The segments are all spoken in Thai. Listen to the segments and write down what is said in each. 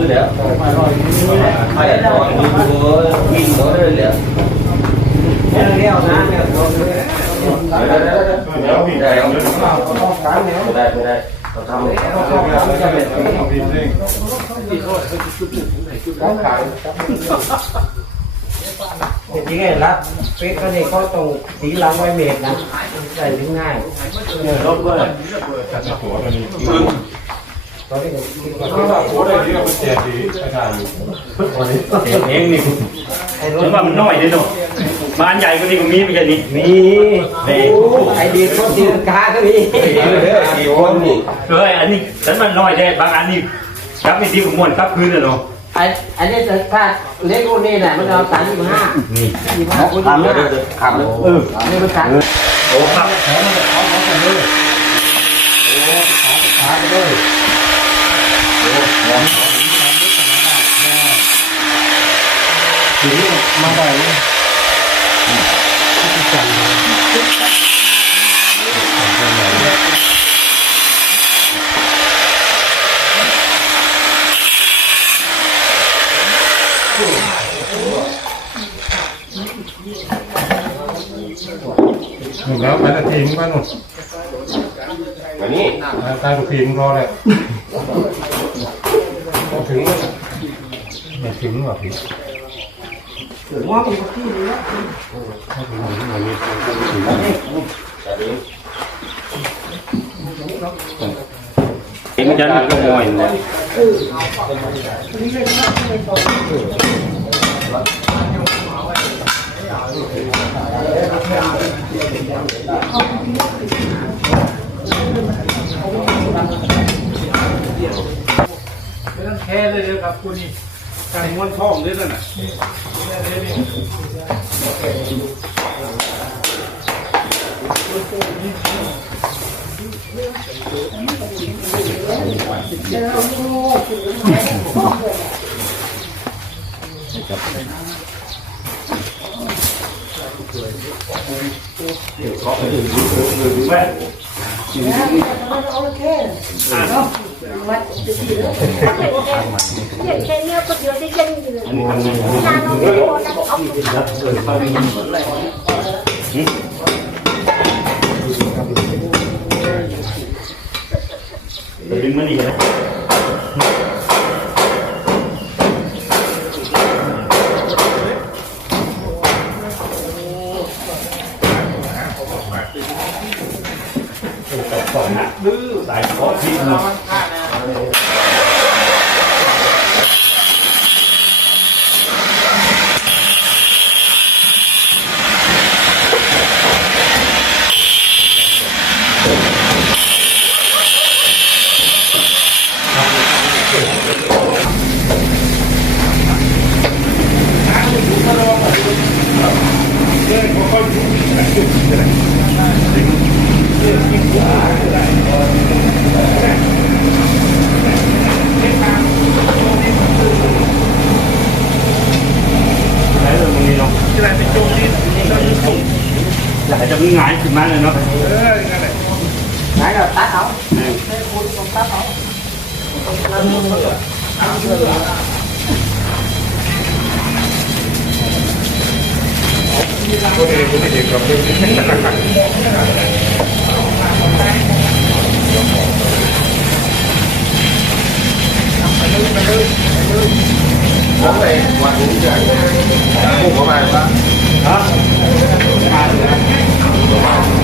คือแล้วไม่ได้ตอนนี้ดูวิ่งก็ได้แล้วเลี้ยวนะเนี่ยได้ได้ได้ไม่ได้ไม่ได้เราทำเลยจริงๆแล้วเป๊กก็นี่เขาต้องสีหลังไว้เมตรนะใส่ถึงง่ายเนี่ยรถเบอร์ ตอนนี้ก็คิดว่าเองนี่ไอ้รฉันว่ามันน้อยเลยเนาะมาอันใหญ่กว่านี้ก็มีไม่ใช่นี่มีไอ้ดีรถตีนกาก็มีสี่คนนี่เฮ้ยอันนี้ฉันมันน้อยได้บางอันนี่ครับนี่ที่ผมม้วนครับคืนเลยเนาะไอ้อันนี้ถ้าเล็กรุ่นนี้แหละมันเอาสามสิบห้านี่สิบห้าคูณทำยี่เลยห้าทำเลยเอออันนี้มันสามโอ้ ครับมาได้หนุ่มแล้วไปนาทีมึงป่ะหนุ่มวันนี้ตายทุกทีมึงรอเลย ถึงไม่ถึงหรอพี่ว่าเป็นที่นี้เห็นฉันก็ม้วนเลย แค่เลยเดียวกับคุณนี่การม้วนท้องด้วยนั่นน่ะ Chuyện trên nhau có đứa đi chân thì Nhà nó có một đằng ốc ดึงมั นอีกนะ ดื้อสายคอที่เนาะ ไหนเรื่องนี้เนาะที่ไหนเป็นโจมที่อยากจะ มึงหงายขึ้นมาเลยเนาะไหนเราตั ด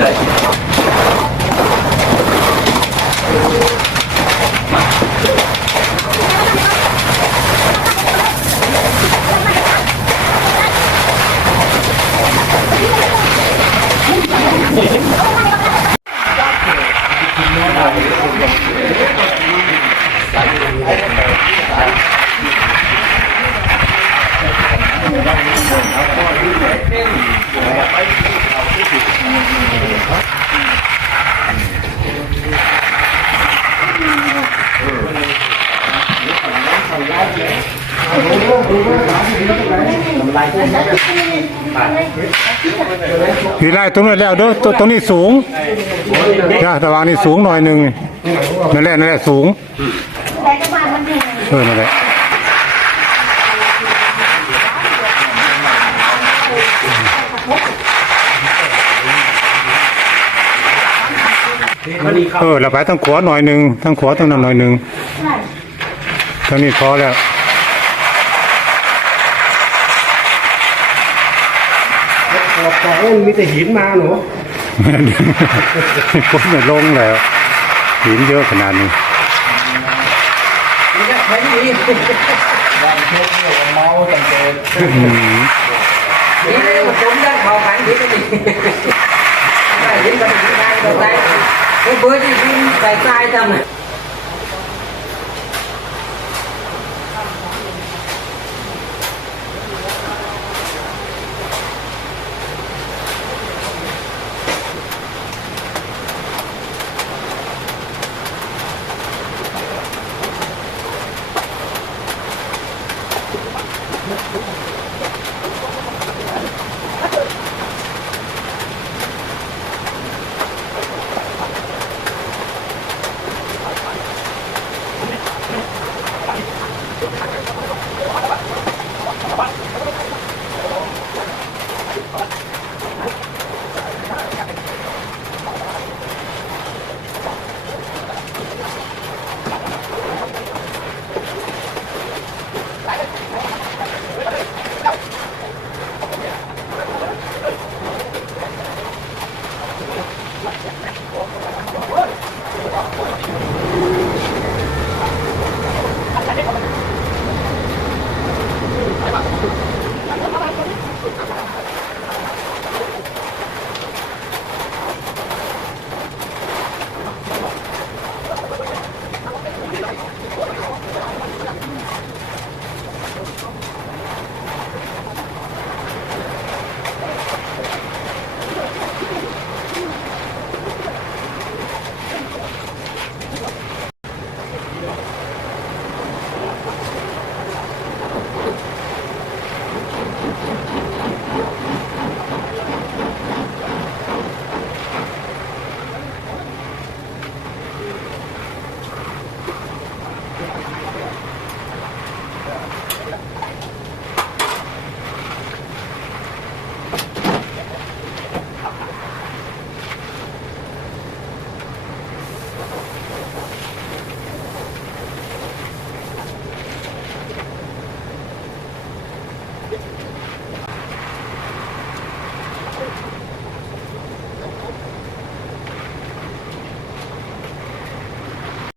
ไหนไป สีไล่ตรงนี้แล้วเด้อตรงนี้สูงนะตะวังนี่สูงหน่อยหนึ่งนั่นแหละนั่นแหละสูงเออนั่นแหละเออเราไปทางขวาหน่อยหนึ่งทางขวาทางนั้นหน่อยหนึ่ง ทางนี้พอแล้วขอบสองมีแต่หินมาหนูคนไม่ลงแล้วหินเยอะขนาดนี้นี่ก็ใช้ดีเมาจังเจนอืมนี่เลยผมจมยันเขาขันหินก็ดีได้หินก็ดีได้ก็ได้เบอร์ที่หินใส่ทรายทำไง